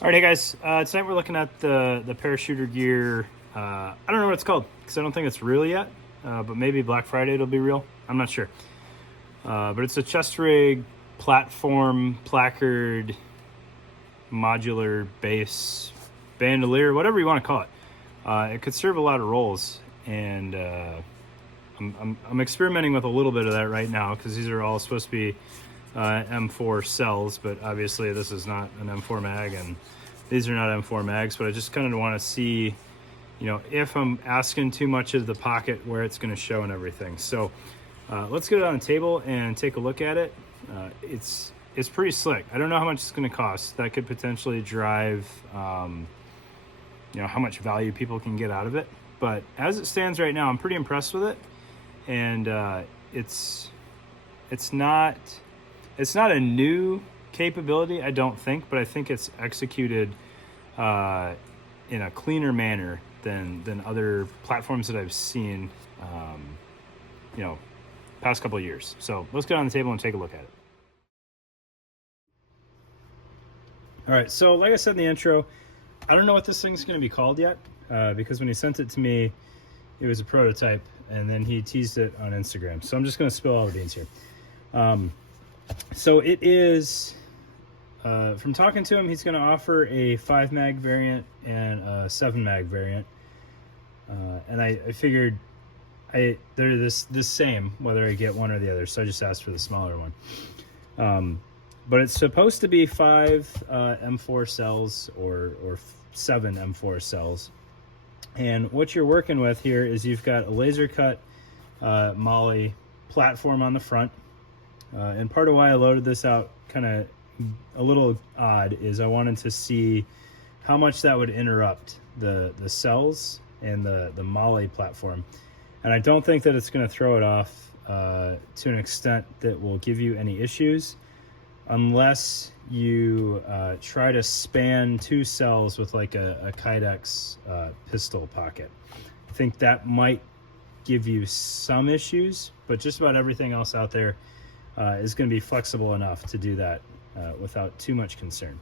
All right, hey guys. Tonight we're looking at the Parashooter gear. I don't know what it's called because I don't think it's real yet, but maybe Black Friday it'll be real. I'm not sure. But it's a chest rig, platform, placard, modular base, bandolier, whatever you want to call it. It could serve a lot of roles, and I'm experimenting with a little bit of that right now because these are all supposed to be M4 cells, but obviously this is not an M4 mag, and these are not M4 mags. But I just kind of want to see, if I'm asking too much of the pocket, where it's going to show and everything. So let's get it on the table and take a look at it. It's pretty slick. I don't know how much it's going to cost. That could potentially drive, how much value people can get out of it. But as it stands right now, I'm pretty impressed with it, and it's not a new capability, I don't think, but I think it's executed in a cleaner manner than other platforms that I've seen, past couple of years. So let's get on the table and take a look at it. All right, so like I said in the intro, I don't know what this thing's going to be called yet, because when he sent it to me, it was a prototype, and then he teased it on Instagram. So I'm just going to spill all the beans here. So it is, from talking to him, he's going to offer a 5 mag variant and a 7 mag variant. And I figured they're this same, whether I get one or the other. So I just asked for the smaller one. But it's supposed to be 5 M4 cells or 7 M4 cells. And what you're working with here is you've got a laser cut Molly platform on the front. And part of why I loaded this out kind of a little odd is I wanted to see how much that would interrupt the cells and the Molly platform. And I don't think that it's going to throw it off to an extent that will give you any issues, unless you try to span 2 cells with like a Kydex pistol pocket. I think that might give you some issues, but just about everything else out there is going to be flexible enough to do that without too much concern.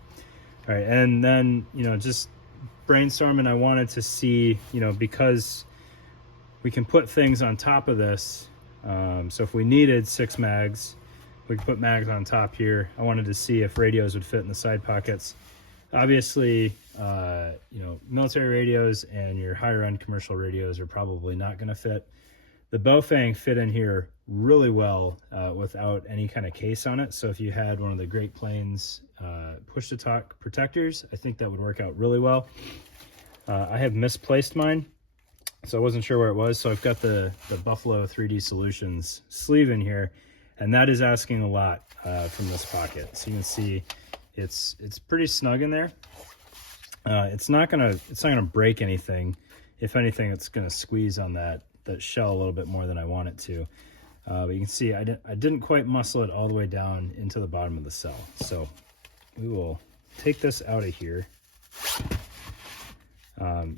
All right, and then, just brainstorming, I wanted to see, because we can put things on top of this. So if we needed 6 mags, we could put mags on top here. I wanted to see if radios would fit in the side pockets. Obviously, military radios and your higher end commercial radios are probably not going to fit. The Baofeng fit in here really well without any kind of case on it. So if you had one of the Great Plains push-to-talk protectors, I think that would work out really well. I have misplaced mine, so I wasn't sure where it was. So I've got the Buffalo 3D Solutions sleeve in here, and that is asking a lot from this pocket. So you can see it's pretty snug in there. It's not gonna break anything. If anything, it's gonna squeeze on that shell a little bit more than I want it to. But you can see I didn't quite muscle it all the way down into the bottom of the cell. So we will take this out of here,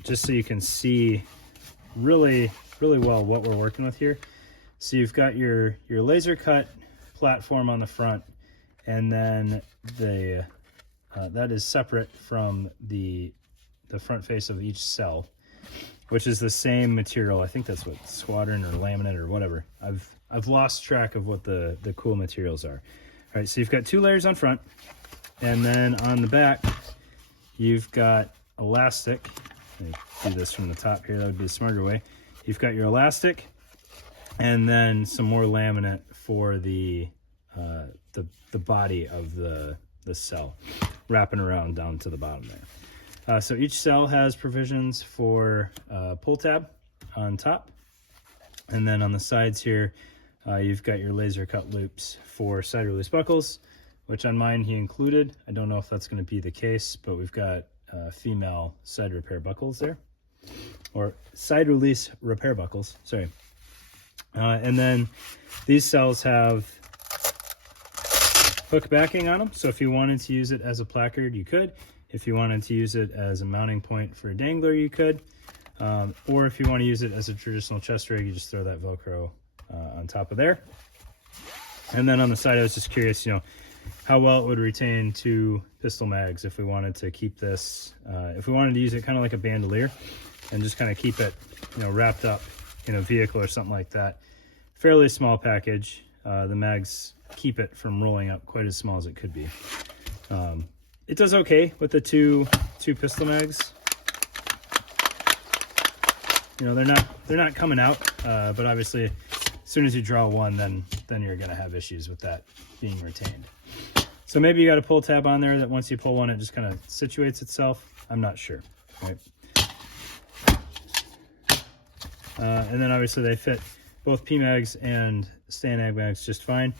just so you can see really well what we're working with here. So you've got your laser cut platform on the front, and then that is separate from the front face of each cell, which is the same material. I think that's what squadron or laminate or whatever. I've lost track of what the cool materials are. All right, so you've got 2 layers on front, and then on the back you've got elastic. Let me do this from the top here. That would be a smarter way. You've got your elastic, and then some more laminate for the body of the cell, wrapping around down to the bottom there. So each cell has provisions for pull tab on top, and then on the sides here you've got your laser cut loops for side release buckles, which on mine he included. I don't know if that's going to be the case, but we've got female side repair buckles there, or side release repair buckles, sorry. And then these cells have hook backing on them, so if you wanted to use it as a placard, you could. If you wanted to use it as a mounting point for a dangler, you could. Or if you want to use it as a traditional chest rig, you just throw that Velcro on top of there. And then on the side, I was just curious, how well it would retain 2 pistol mags if we wanted to keep this, if we wanted to use it kind of like a bandolier and just kind of keep it, you know, wrapped up in a vehicle or something like that. Fairly small package. The mags keep it from rolling up quite as small as it could be. It does okay with the two pistol mags. You know, they're not coming out, but obviously as soon as you draw one, then you're gonna have issues with that being retained. So maybe you got a pull tab on there that once you pull one, it just kind of situates itself. I'm not sure, right? And then obviously they fit both PMags and StanAg mags just fine.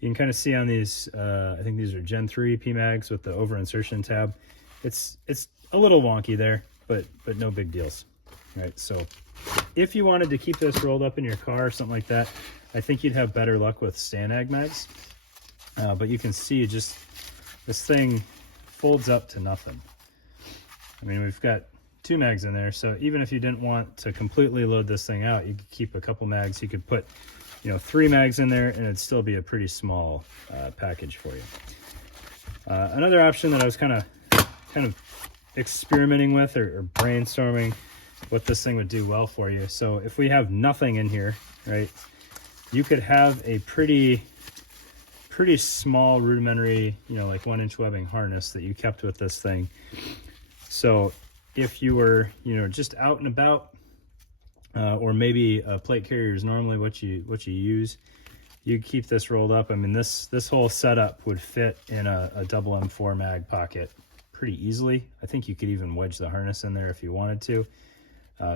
You can kind of see on these, I think these are Gen 3 PMags with the over insertion tab. It's a little wonky there, but no big deals, right? So if you wanted to keep this rolled up in your car or something like that, I think you'd have better luck with StanAg mags. But you can see just this thing folds up to nothing. I mean, we've got 2 mags in there, so even if you didn't want to completely load this thing out, you could keep a couple mags. You could put, you know, 3 mags in there and it'd still be a pretty small package for you. Another option that I was kind of experimenting with or brainstorming what this thing would do well for you. So if we have nothing in here, right, you could have a pretty small rudimentary, you know, like 1-inch webbing harness that you kept with this thing. So if you were, you know, just out and about, or maybe a plate carrier is normally what you use, you keep this rolled up. I mean, this whole setup would fit in a double M4 mag pocket pretty easily. I think you could even wedge the harness in there if you wanted to.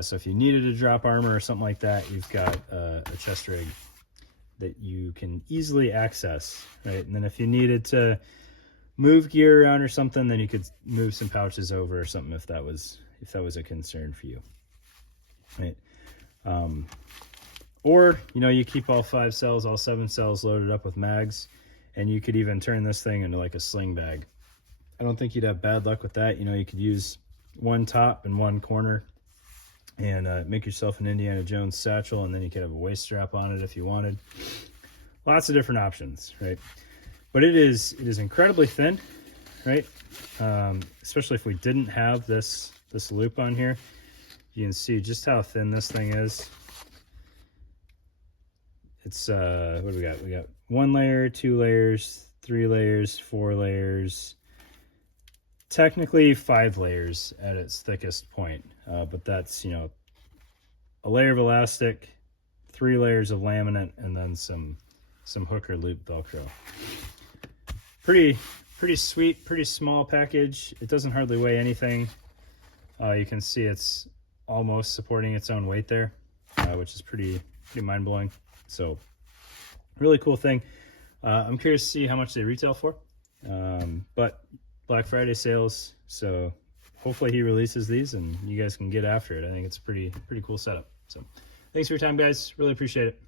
So if you needed to drop armor or something like that, you've got a chest rig that you can easily access, right? And then if you needed to move gear around or something, then you could move some pouches over or something if that was a concern for you, right? Or, you know, you keep all 5 cells, all 7 cells loaded up with mags, and you could even turn this thing into like a sling bag. I don't think you'd have bad luck with that. You know, you could use one top and one corner and make yourself an Indiana Jones satchel, and then you could have a waist strap on it if you wanted. Lots of different options, right? But it is incredibly thin, right? Especially if we didn't have this loop on here. You can see just how thin this thing is. It's what do we got? We got 1 layer, 2 layers, 3 layers, 4 layers. Technically 5 layers at its thickest point, but that's, you know, a layer of elastic, 3 layers of laminate, and then some hook or loop Velcro. Pretty sweet, pretty small package. It doesn't hardly weigh anything. You can see it's almost supporting its own weight there, which is pretty mind-blowing. So really cool thing. I'm curious to see how much they retail for, but Black Friday sales, so hopefully he releases these and you guys can get after it. I think it's a pretty cool setup. So thanks for your time, guys. Really appreciate it.